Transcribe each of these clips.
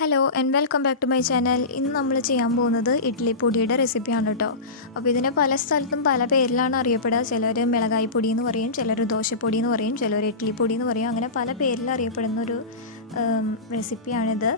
Hello and welcome back to my channel. ഇന്ന് നമ്മൾ ചെയ്യാൻ പോകുന്നത് ഇഡ്ലിപ്പൊടിയുടെ റെസിപ്പിയാണ് കേട്ടോ. അപ്പോൾ ഇതിനെ പല സ്ഥലത്തും പല പേരിലാണ് അറിയപ്പെടുക. ചിലർ മിളകായ്പൊടി എന്ന് പറയും, ചിലർ ദോശപ്പൊടി എന്ന് പറയും, ചിലർ ഇഡ്ലിപ്പൊടി എന്ന് പറയും. അങ്ങനെ പല പേരിൽ അറിയപ്പെടുന്ന ഒരു റെസിപ്പിയാണിത്.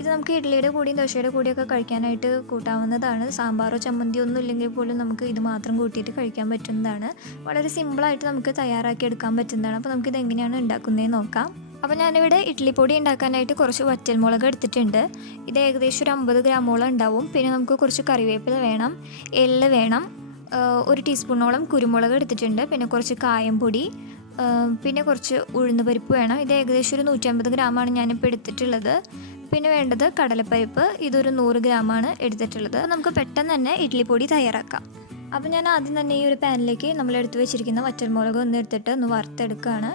ഇത് നമുക്ക് ഇഡ്ലിയുടെ കൂടിയും ദോശയുടെ കൂടിയൊക്കെ കഴിക്കാനായിട്ട് കൂട്ടാവുന്നതാണ്. സാമ്പാറോ ചമ്മന്തിയോ ഒന്നും ഇല്ലെങ്കിൽ പോലും നമുക്ക് ഇത് മാത്രം കൂട്ടിയിട്ട് കഴിക്കാൻ പറ്റുന്നതാണ്. വളരെ സിമ്പിളായിട്ട് നമുക്ക് തയ്യാറാക്കി എടുക്കാൻ പറ്റുന്നതാണ്. അപ്പോൾ നമുക്കിത് എങ്ങനെയാണ് ഉണ്ടാക്കുന്നതെന്ന് നോക്കാം. അപ്പോൾ ഞാനിവിടെ ഇഡ്ലിപ്പൊടി ഉണ്ടാക്കാനായിട്ട് കുറച്ച് വറ്റൽമുളക് എടുത്തിട്ടുണ്ട്. ഇത് ഏകദേശം ഒരു 50 ഗ്രാമോളം ഉണ്ടാവും. പിന്നെ നമുക്ക് കുറച്ച് കറിവേപ്പില വേണം, എള്ള് വേണം, 1 ടീസ്പൂണോളം കുരുമുളക് എടുത്തിട്ടുണ്ട്. പിന്നെ കുറച്ച് കായംപൊടി, പിന്നെ കുറച്ച് ഉഴുന്ന് പരിപ്പ് വേണം. ഇത് ഏകദേശം ഒരു 150 ഗ്രാമാണ് ഞാനിപ്പോൾ എടുത്തിട്ടുള്ളത്. പിന്നെ വേണ്ടത് കടലപ്പരിപ്പ്, ഇതൊരു 100 ഗ്രാമാണ് എടുത്തിട്ടുള്ളത്. നമുക്ക് പെട്ടെന്ന് തന്നെ ഇഡ്ലിപ്പൊടി തയ്യാറാക്കാം. അപ്പോൾ ഞാൻ ആദ്യം തന്നെ ഈ ഒരു പാനിലേക്ക് നമ്മൾ എടുത്ത് വെച്ചിരിക്കുന്ന വറ്റൽമുളക് ഒന്ന് എടുത്തിട്ട് ഒന്ന് വറുത്തെടുക്കുകയാണ്.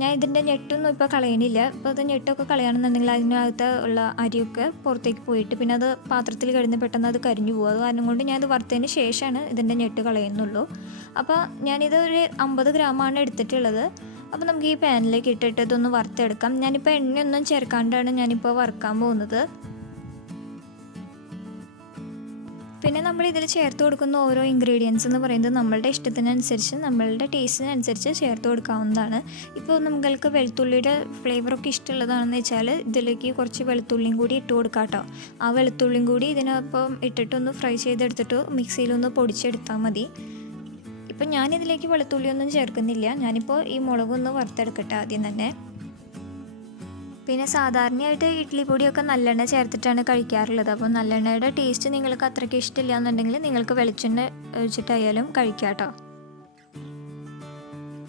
ഞാൻ ഇതിൻ്റെ ഞെട്ടൊന്നും ഇപ്പോൾ കളയണില്ല. ഇപ്പോൾ അത് ഞെട്ടൊക്കെ കളയണമെന്നുണ്ടെങ്കിൽ അതിനകത്ത് ഉള്ള അരിയൊക്കെ പുറത്തേക്ക് പോയിട്ട് പിന്നെ അത് പാത്രത്തിൽ കിടന്ന് പെട്ടെന്ന് അത് കരിഞ്ഞു പോകും. അത് കാരണം കൊണ്ട് ഞാനത് വറുത്തതിന് ശേഷമാണ് ഇതിൻ്റെ ഞെട്ട് കളയുന്നുള്ളൂ. അപ്പോൾ ഞാനിത് ഒരു 50 ഗ്രാമാണ് എടുത്തിട്ടുള്ളത്. അപ്പോൾ നമുക്ക് ഈ പാനിലേക്ക് ഇട്ടിട്ട് ഇതൊന്ന് വറുത്തെടുക്കാം. ഞാനിപ്പോൾ എണ്ണയൊന്നും ചേർക്കാണ്ടാണ് ഞാനിപ്പോൾ വറുക്കാൻ പോകുന്നത്. പിന്നെ നമ്മൾ ഇതിൽ ചേർത്ത് കൊടുക്കുന്ന ഓരോ ഇൻഗ്രീഡിയൻസ് എന്ന് പറയുന്നത് നമ്മളുടെ ഇഷ്ടത്തിനനുസരിച്ച് നമ്മളുടെ ടേസ്റ്റിനനുസരിച്ച് ചേർത്ത് കൊടുക്കാവുന്നതാണ്. ഇപ്പോൾ നിങ്ങൾക്ക് വെളുത്തുള്ളിയുടെ ഫ്ലേവറൊക്കെ ഇഷ്ടമുള്ളതാണെന്ന് വെച്ചാൽ ഇതിലേക്ക് കുറച്ച് വെളുത്തുള്ളിയും കൂടി ഇട്ട് കൊടുക്കാം കേട്ടോ. ആ വെളുത്തുള്ളിയും കൂടി ഇതിനൊപ്പം ഇട്ടിട്ടൊന്ന് ഫ്രൈ ചെയ്തെടുത്തിട്ട് മിക്സിയിലൊന്ന് പൊടിച്ചെടുത്താൽ മതി. ഇപ്പം ഞാനിതിലേക്ക് വെളുത്തുള്ളിയൊന്നും ചേർക്കുന്നില്ല. ഞാനിപ്പോൾ ഈ മുളകൊന്ന് വറുത്തെടുക്കട്ടെ ആദ്യം തന്നെ. പിന്നെ സാധാരണയായിട്ട് ഇഡ്ലിപ്പൊടിയൊക്കെ നല്ലെണ്ണ ചേർത്തിട്ടാണ് കഴിക്കാറുള്ളത്. അപ്പോൾ നല്ലെണ്ണയുടെ ടേസ്റ്റ് നിങ്ങൾക്ക് അത്രയ്ക്ക് ഇഷ്ടമില്ല എന്നുണ്ടെങ്കിൽ നിങ്ങൾക്ക് വെളിച്ചെണ്ണ ഒഴിച്ചിട്ടായാലും കഴിക്കാം കേട്ടോ.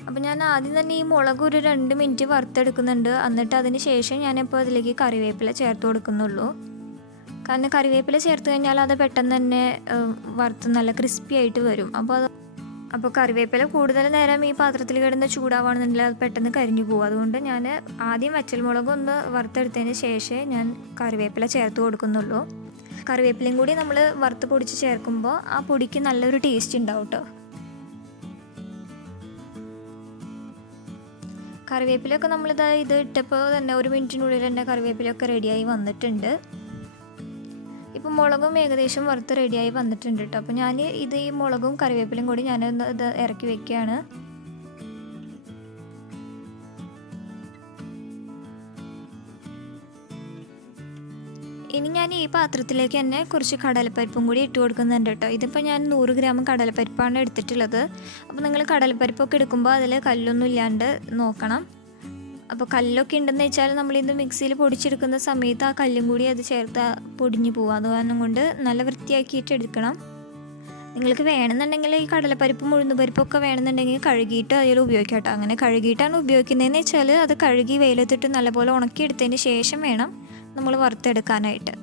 അപ്പോൾ ഞാൻ ആദ്യം തന്നെ ഈ മുളക് ഒരു 2 മിനിറ്റ് വറുത്തെടുക്കുന്നുണ്ട്. എന്നിട്ട് അതിന് ശേഷം ഞാനിപ്പോൾ അതിലേക്ക് കറിവേപ്പില ചേർത്ത് കൊടുക്കുന്നുള്ളൂ. കാരണം കറിവേപ്പില ചേർത്ത് കഴിഞ്ഞാൽ അത് പെട്ടെന്ന് തന്നെ വറുത്ത് നല്ല ക്രിസ്പി ആയിട്ട് വരും. അപ്പോൾ കറിവേപ്പില കൂടുതൽ നേരം ഈ പാത്രത്തിൽ കിടന്ന് ചൂടാവുകയാണെന്നുണ്ടെങ്കിൽ അത് പെട്ടെന്ന് കരിഞ്ഞു പോകും. അതുകൊണ്ട് ഞാൻ ആദ്യം വറ്റൽമുളക് ഒന്ന് വറുത്തെടുത്തതിന് ശേഷമേ ഞാൻ കറിവേപ്പില ചേർത്ത് കൊടുക്കുന്നുള്ളൂ. കറിവേപ്പിലയും കൂടി നമ്മൾ വറുത്ത് പൊടിച്ച് ചേർക്കുമ്പോൾ ആ പൊടിക്ക് നല്ലൊരു ടേസ്റ്റ് ഉണ്ടാവും കേട്ടോ. കറിവേപ്പിലൊക്കെ ഇത് ഇട്ടപ്പോൾ തന്നെ 1 മിനിറ്റിനുള്ളിൽ തന്നെ കറിവേപ്പിലൊക്കെ റെഡിയായി വന്നിട്ടുണ്ട്. ഇപ്പം മുളകും ഏകദേശം വറുത്ത് റെഡിയായി വന്നിട്ടുണ്ട് കേട്ടോ. അപ്പോൾ ഞാൻ ഈ മുളകും കറിവേപ്പിലയും കൂടി ഞാനൊന്ന് ഇത് ഇറക്കി വെക്കുകയാണ്. ഇനി ഞാൻ ഈ പാത്രത്തിലേക്ക് തന്നെ കുറച്ച് കടലപ്പരിപ്പും കൂടി ഇട്ട് കൊടുക്കുന്നുണ്ട് കേട്ടോ. ഇതിപ്പോൾ ഞാൻ 100 ഗ്രാം കടലപ്പരിപ്പാണ് എടുത്തിട്ടുള്ളത്. അപ്പോൾ നിങ്ങൾ കടലപ്പരിപ്പൊക്കെ എടുക്കുമ്പോൾ അതിൽ കല്ലൊന്നും ഇല്ലാണ്ട് നോക്കണം. അപ്പോൾ കല്ലൊക്കെ ഉണ്ടെന്ന് വെച്ചാൽ നമ്മളിത് മിക്സിയിൽ പൊടിച്ചെടുക്കുന്ന സമയത്ത് ആ കല്ലും കൂടി അത് ചേർത്ത് പൊടിഞ്ഞു പോകും. അത് കാരണം കൊണ്ട് നല്ല വൃത്തിയാക്കിയിട്ട് എടുക്കണം. നിങ്ങൾക്ക് വേണമെന്നുണ്ടെങ്കിൽ ഈ കടലപ്പരിപ്പും ഉഴുന്നുപരിപ്പൊക്കെ വേണമെന്നുണ്ടെങ്കിൽ കഴുകിയിട്ട് അതിൽ ഉപയോഗിക്കാം കേട്ടോ. അങ്ങനെ കഴുകിയിട്ടാണ് ഉപയോഗിക്കുന്നതെന്ന് വെച്ചാൽ അത് കഴുകി വെയിലത്തിട്ട് നല്ലപോലെ ഉണക്കിയെടുത്തതിന് ശേഷം വേണം നമ്മൾ വറുത്തെടുക്കാനായിട്ട്.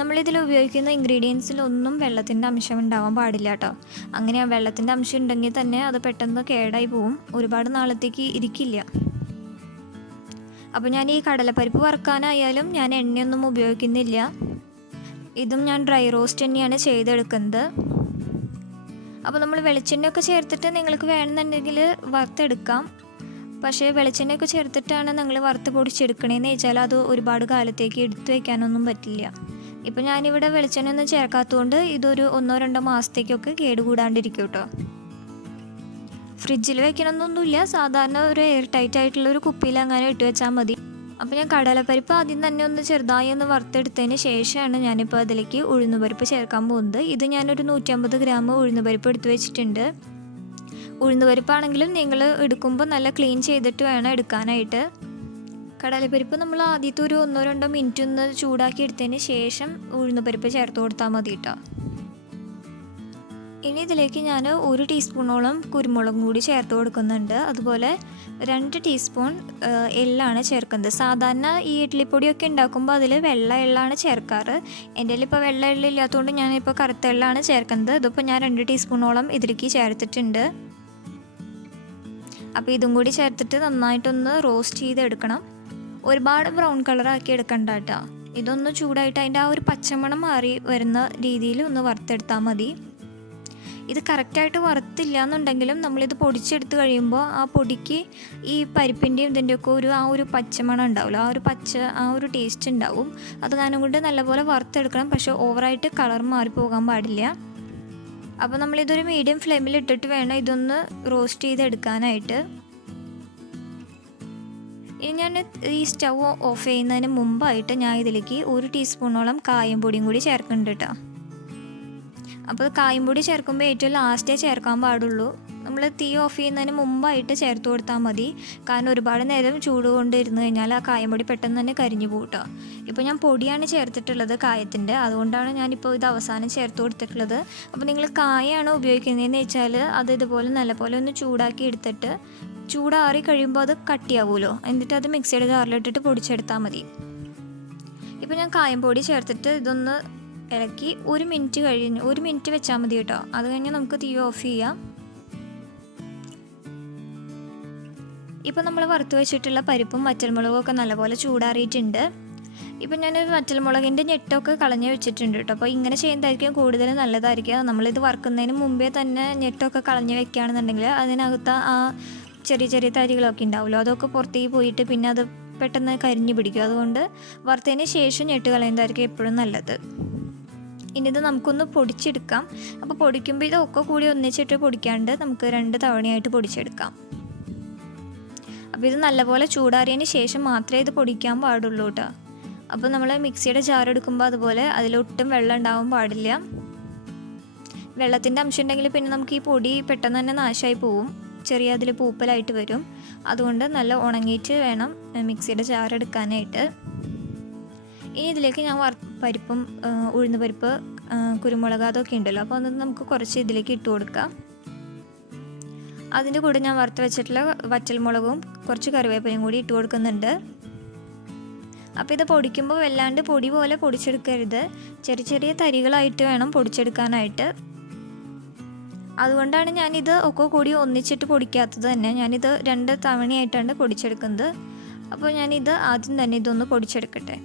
നമ്മളിതിൽ ഉപയോഗിക്കുന്ന ഇൻഗ്രീഡിയൻസിലൊന്നും വെള്ളത്തിൻ്റെ അംശം ഉണ്ടാവാൻ പാടില്ല കേട്ടോ. അങ്ങനെ വെള്ളത്തിൻ്റെ അംശം ഉണ്ടെങ്കിൽ തന്നെ അത് പെട്ടെന്ന് കേടായി പോവും, ഒരുപാട് നാളത്തേക്ക് ഇരിക്കില്ല. അപ്പോൾ ഞാൻ ഈ കടലപ്പരിപ്പ് വറുക്കാനായാലും ഞാൻ എണ്ണയൊന്നും ഉപയോഗിക്കുന്നില്ല. ഇതും ഞാൻ ഡ്രൈ റോസ്റ്റ് തന്നെയാണ് ചെയ്തെടുക്കുന്നത്. അപ്പോൾ നമ്മൾ വെളിച്ചെണ്ണയൊക്കെ ചേർത്തിട്ട് നിങ്ങൾക്ക് വേണമെന്നുണ്ടെങ്കിൽ വറുത്തെടുക്കാം. പക്ഷേ വെളിച്ചെണ്ണയൊക്കെ ചേർത്തിട്ടാണ് നിങ്ങൾ വറുത്ത് പൊടിച്ചെടുക്കണേന്ന് വെച്ചാൽ അത് ഒരുപാട് കാലത്തേക്ക് എടുത്തു വയ്ക്കാനൊന്നും പറ്റില്ല. ഇപ്പോൾ ഞാനിവിടെ വെളിച്ചെണ്ണ ഒന്നും ചേർക്കാത്തതുകൊണ്ട് ഇതൊരു 1-2 മാസത്തേക്കൊക്കെ കേടുകൂടാണ്ടിരിക്കും കേട്ടോ. ഫ്രിഡ്ജിൽ വെക്കണമെന്നൊന്നുമില്ല, സാധാരണ ഒരു എയർ ടൈറ്റ് ആയിട്ടുള്ള ഒരു കുപ്പിയിൽ അങ്ങനെ ഇട്ട് വെച്ചാൽ മതി. അപ്പോൾ ഞാൻ കടലപ്പരിപ്പ് ആദ്യം തന്നെ ഒന്ന് ചെറുതായി ഒന്ന് വറുത്തെടുത്തതിന് ശേഷമാണ് ഞാനിപ്പോൾ അതിലേക്ക് ഉഴുന്നുപരിപ്പ് ചേർക്കാൻ പോകുന്നത്. ഇത് ഞാനൊരു 150 ഗ്രാം ഉഴുന്നുപരിപ്പ് എടുത്ത് വെച്ചിട്ടുണ്ട്. ഉഴുന്നുപരിപ്പാണെങ്കിലും നിങ്ങൾ എടുക്കുമ്പോൾ നല്ല ക്ലീൻ ചെയ്തിട്ട് വേണം എടുക്കാനായിട്ട്. കടലപ്പരിപ്പ് നമ്മൾ ആദ്യത്തെ ഒരു 1-2 മിനിറ്റ് ഒന്ന് ചൂടാക്കി എടുത്തതിന് ശേഷം ഉഴുന്നുപരിപ്പ് ചേർത്ത് കൊടുത്താൽ മതി കേട്ടോ. ഇനി ഇതിലേക്ക് ഞാൻ 1 ടീസ്പൂണോളം കുരുമുളകും കൂടി ചേർത്ത് കൊടുക്കുന്നുണ്ട്. അതുപോലെ 2 ടീസ്പൂൺ എള്ളാണ് ചേർക്കുന്നത്. സാധാരണ ഈ ഇഡ്ലിപ്പൊടിയൊക്കെ ഉണ്ടാക്കുമ്പോൾ അതിൽ വെള്ള എള്ളാണ് ചേർക്കാറ്. എൻ്റെ കയ്യിൽ ഇപ്പോൾ വെള്ള എള്ളില്ലാത്തതുകൊണ്ട് ഞാനിപ്പോൾ കറുത്ത എള്ളാണ് ചേർക്കുന്നത്. ഇതിപ്പോൾ ഞാൻ 2 ടീസ്പൂണോളം ഇതിലേക്ക് ചേർത്തിട്ടുണ്ട്. അപ്പോൾ ഇതും കൂടി ചേർത്തിട്ട് നന്നായിട്ടൊന്ന് റോസ്റ്റ് ചെയ്തെടുക്കണം. ഒരുപാട് ബ്രൗൺ കളറാക്കി എടുക്കണ്ട കേട്ടോ. ഇതൊന്ന് ചൂടായിട്ട് അതിൻ്റെ ആ ഒരു പച്ചമണം മാറി വരുന്ന രീതിയിൽ ഒന്ന് വറുത്തെടുത്താൽ മതി. ഇത് കറക്റ്റായിട്ട് വറുത്തില്ല എന്നുണ്ടെങ്കിലും നമ്മളിത് പൊടിച്ചെടുത്ത് കഴിയുമ്പോൾ ആ പൊടിക്ക് ഈ പരിപ്പിൻ്റെയും ഇതിൻ്റെയൊക്കെ ആ ഒരു പച്ചമണം ഉണ്ടാവില്ല, ആ ഒരു ടേസ്റ്റ് ഉണ്ടാവും. അത് കാരണം കൊണ്ട് നല്ലപോലെ വറുത്തെടുക്കണം. പക്ഷേ ഓവറായിട്ട് കളർ മാറിപ്പോകാൻ പാടില്ല. അപ്പോൾ നമ്മളിതൊരു മീഡിയം ഫ്ലെയിമിൽ ഇട്ടിട്ട് വേണം ഇതൊന്ന് റോസ്റ്റ് ചെയ്തെടുക്കാനായിട്ട്. ഇനി ഞാൻ ഈ സ്റ്റൗ ഓഫ് ചെയ്യുന്നതിന് മുമ്പായിട്ട് ഞാൻ ഇതിലേക്ക് 1 ടീസ്പൂണോളം കായം പൊടിയും കൂടി ചേർക്കുന്നുണ്ട് കേട്ടോ. അപ്പോൾ കായം പൊടി ചേർക്കുമ്പോൾ ഏറ്റവും ലാസ്റ്റേ ചേർക്കാൻ പാടുള്ളൂ. നമ്മൾ തീ ഓഫ് ചെയ്യുന്നതിന് മുമ്പായിട്ട് ചേർത്ത് കൊടുത്താൽ മതി. കാരണം ഒരുപാട് നേരം ചൂട് കൊണ്ട് ഇരുന്ന് കഴിഞ്ഞാൽ ആ കായം പൊടി പെട്ടെന്ന് തന്നെ കരിഞ്ഞു പോകും കേട്ടോ. ഇപ്പോൾ ഞാൻ പൊടിയാണ് ചേർത്തിട്ടുള്ളത് കായത്തിൻ്റെ, അതുകൊണ്ടാണ് ഞാനിപ്പോൾ ഇത് അവസാനം ചേർത്ത് കൊടുത്തിട്ടുള്ളത്. അപ്പോൾ നിങ്ങൾ കായാണ് ഉപയോഗിക്കുന്നതെന്ന് വെച്ചാൽ അത് ഇതുപോലെ നല്ലപോലെ ഒന്ന് ചൂടാക്കി എടുത്തിട്ട് ചൂടാറി കഴിയുമ്പോൾ അത് കട്ടിയാവുമല്ലോ, എന്നിട്ട് അത് മിക്സിയുടെ ജാറിലിട്ടിട്ട് പൊടിച്ചെടുത്താൽ മതി. ഇപ്പോൾ ഞാൻ കായം പൊടി ചേർത്തിട്ട് ഇതൊന്ന് ഇളക്കി 1 മിനിറ്റ് വെച്ചാൽ മതി കേട്ടോ. അത് കഴിഞ്ഞ് നമുക്ക് തീ ഓഫ് ചെയ്യാം. ഇപ്പോൾ നമ്മൾ വറുത്ത് വെച്ചിട്ടുള്ള പരിപ്പും വറ്റൽമുളകും ഒക്കെ നല്ലപോലെ ചൂടാറിയിട്ടുണ്ട്. ഇപ്പം ഞാൻ വറ്റൽമുളകിൻ്റെ ഞെട്ടൊക്കെ കളഞ്ഞ് വെച്ചിട്ടുണ്ട് കേട്ടോ. അപ്പോൾ ഇങ്ങനെ ചെയ്യുന്നതായിരിക്കും കൂടുതൽ നല്ലതായിരിക്കുക. നമ്മളിത് വറുക്കുന്നതിന് മുമ്പേ തന്നെ ഞെട്ടൊക്കെ കളഞ്ഞ് വെക്കുകയാണെന്നുണ്ടെങ്കിൽ അതിനകത്ത് ആ ചെറിയ ചെറിയ തരികളൊക്കെ ഉണ്ടാവുമല്ലോ, അതൊക്കെ പുറത്തേക്ക് പോയിട്ട് പിന്നെ അത് പെട്ടെന്ന് കരിഞ്ഞു പിടിക്കും. അതുകൊണ്ട് വറുത്തതിന് ശേഷം ഞെട്ട് കളയുന്നതായിരിക്കും എപ്പോഴും നല്ലത്. ഇനി ഇത് നമുക്കൊന്ന് പൊടിച്ചെടുക്കാം. അപ്പോൾ പൊടിക്കുമ്പോൾ ഇതൊക്കെ കൂടി ഒന്നിച്ചിട്ട് പൊടിക്കാണ്ട് നമുക്ക് 2 തവണയായിട്ട് പൊടിച്ചെടുക്കാം. അപ്പോൾ ഇത് നല്ലപോലെ ചൂടാറിയതിന് ശേഷം മാത്രമേ ഇത് പൊടിക്കാൻ പാടുള്ളൂ കേട്ടോ. അപ്പോൾ നമ്മൾ മിക്സിയുടെ ജാർ എടുക്കുമ്പോൾ അതുപോലെ അതിലൊട്ടും വെള്ളം ഉണ്ടാവാൻ പാടില്ല. വെള്ളത്തിൻ്റെ അംശം ഉണ്ടെങ്കിൽ പിന്നെ നമുക്ക് ഈ പൊടി പെട്ടെന്ന് തന്നെ നാശമായി പോവും, ചെറിയ അതിൽ പൂപ്പലായിട്ട് വരും. അതുകൊണ്ട് നല്ല ഉണങ്ങിയിട്ട് വേണം മിക്സിയുടെ ജാർ എടുക്കാനായിട്ട്. ഇനി ഇതിലേക്ക് ഞാൻ പരിപ്പും ഉഴുന്ന് പരിപ്പ്, കുരുമുളക് അതൊക്കെ ഉണ്ടല്ലോ, അപ്പോൾ അത് നമുക്ക് കുറച്ച് ഇതിലേക്ക് ഇട്ട് കൊടുക്കാം. അതിൻ്റെ കൂടെ ഞാൻ വറുത്ത് വെച്ചിട്ടുള്ള വറ്റൽമുളകും കുറച്ച് കറിവേപ്പിലയും കൂടി ഇട്ട് കൊടുക്കുന്നുണ്ട്. അപ്പോൾ ഇത് പൊടിക്കുമ്പോൾ വല്ലാണ്ട് പൊടി പോലെ പൊടിച്ചെടുക്കരുത്, ചെറിയ ചെറിയ തരികളായിട്ട് വേണം പൊടിച്ചെടുക്കാനായിട്ട്. അതുകൊണ്ടാണ് ഞാനിത് ഒക്കെ കൂടി ഒന്നിച്ചിട്ട് പൊടിക്കാത്തത് തന്നെ. ഞാനിത് 2 തവണയായിട്ടാണ് പൊടിച്ചെടുക്കുന്നത്. അപ്പോൾ ഞാനിത് ആദ്യം തന്നെ ഇതൊന്ന് പൊടിച്ചെടുക്കട്ടെ.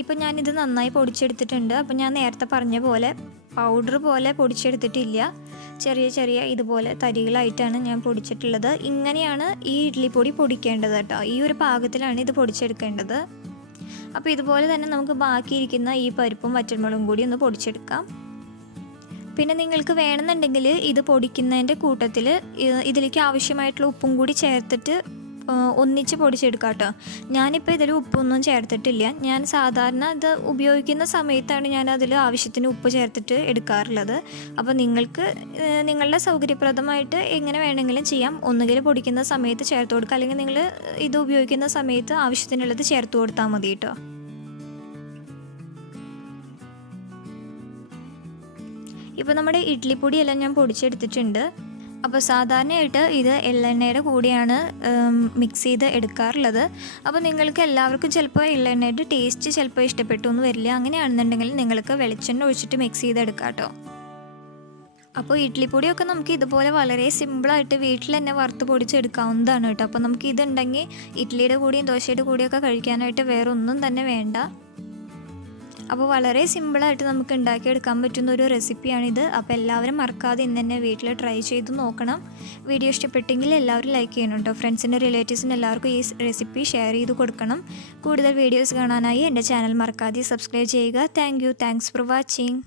ഇപ്പോൾ ഞാനിത് നന്നായി പൊടിച്ചെടുത്തിട്ടുണ്ട്. അപ്പോൾ ഞാൻ നേരത്തെ പറഞ്ഞ പോലെ പൗഡർ പോലെ പൊടിച്ചെടുത്തിട്ടില്ല, ചെറിയ ചെറിയ ഇതുപോലെ തരികളായിട്ടാണ് ഞാൻ പൊടിച്ചിട്ടുള്ളത്. ഇങ്ങനെയാണ് ഈ ഇഡ്ലിപ്പൊടി പൊടിക്കേണ്ടത് കേട്ടോ. ഈ ഒരു പാകത്തിലാണ് ഇത് പൊടിച്ചെടുക്കേണ്ടത്. അപ്പോൾ ഇതുപോലെ തന്നെ നമുക്ക് ബാക്കിയിരിക്കുന്ന ഈ പരിപ്പും വറ്റൽമുളകും കൂടി ഒന്ന് പൊടിച്ചെടുക്കാം. പിന്നെ നിങ്ങൾക്ക് വേണമെന്നുണ്ടെങ്കിൽ ഇത് പൊടിക്കുന്നതിൻ്റെ കൂട്ടത്തിൽ ഇതിലേക്ക് ആവശ്യമായിട്ടുള്ള ഉപ്പും കൂടി ചേർത്തിട്ട് ഒന്നിച്ച് പൊടിച്ചെടുക്കാം കേട്ടോ. ഞാനിപ്പോൾ ഇതിൽ ഉപ്പൊന്നും ചേർത്തിട്ടില്ല. ഞാൻ സാധാരണ ഇത് ഉപയോഗിക്കുന്ന സമയത്താണ് ഞാൻ അതിൽ ആവശ്യത്തിന് ഉപ്പ് ചേർത്തിട്ട് എടുക്കാറുള്ളത്. അപ്പോൾ നിങ്ങൾക്ക് നിങ്ങളുടെ സൗകര്യപ്രദമായിട്ട് എങ്ങനെ വേണമെങ്കിലും ചെയ്യാം. ഒന്നുകിൽ പൊടിക്കുന്ന സമയത്ത് ചേർത്ത് കൊടുക്കുക, അല്ലെങ്കിൽ നിങ്ങൾ ഇത് ഉപയോഗിക്കുന്ന സമയത്ത് ആവശ്യത്തിനുള്ളത് ചേർത്ത് കൊടുത്താൽ മതി കേട്ടോ. ഇപ്പോൾ നമ്മുടെ ഇഡ്ലിപ്പൊടിയെല്ലാം ഞാൻ പൊടിച്ചെടുത്തിട്ടുണ്ട്. അപ്പോൾ സാധാരണയായിട്ട് ഇത് എള്ളെണ്ണയുടെ കൂടെയാണ് മിക്സ് ചെയ്ത് എടുക്കാറുള്ളത്. അപ്പോൾ നിങ്ങൾക്ക് എല്ലാവർക്കും ചിലപ്പോൾ എള്ളെണ്ണയുടെ ടേസ്റ്റ് ചിലപ്പോൾ ഇഷ്ടപ്പെട്ടു എന്ന് വരില്ല. അങ്ങനെയാണെന്നുണ്ടെങ്കിൽ നിങ്ങൾക്ക് വെളിച്ചെണ്ണ ഒഴിച്ചിട്ട് മിക്സ് ചെയ്തെടുക്കാം കേട്ടോ. അപ്പോൾ ഇഡ്ലിപ്പൊടിയൊക്കെ നമുക്ക് ഇതുപോലെ വളരെ സിമ്പിളായിട്ട് വീട്ടിൽ തന്നെ വറുത്ത് പൊടിച്ചെടുക്കാവുന്നതാണ് കേട്ടോ. അപ്പോൾ നമുക്ക് ഇതുണ്ടെങ്കിൽ ഇഡ്ലിയുടെ കൂടെയും ദോശയുടെ കൂടെയൊക്കെ കഴിക്കാനായിട്ട് വേറെ ഒന്നും തന്നെ വേണ്ട. അപ്പോൾ വളരെ സിമ്പിളായിട്ട് നമുക്ക് ഉണ്ടാക്കിയെടുക്കാൻ പറ്റുന്ന ഒരു റെസിപ്പിയാണിത്. അപ്പോൾ എല്ലാവരും മറക്കാതെ ഇന്ന് തന്നെ വീട്ടിൽ ട്രൈ ചെയ്ത് നോക്കണം. വീഡിയോ ഇഷ്ടപ്പെട്ടെങ്കിൽ എല്ലാവരും ലൈക്ക് ചെയ്യണം കേട്ടോ. ഫ്രണ്ട്സിൻ്റെ റിലേറ്റീവ്സിന് എല്ലാവർക്കും ഈ റെസിപ്പി ഷെയർ ചെയ്ത് കൊടുക്കണം. കൂടുതൽ വീഡിയോസ് കാണാനായി എൻ്റെ ചാനൽ മറക്കാതെ സബ്സ്ക്രൈബ് ചെയ്യുക. Thanks for watching.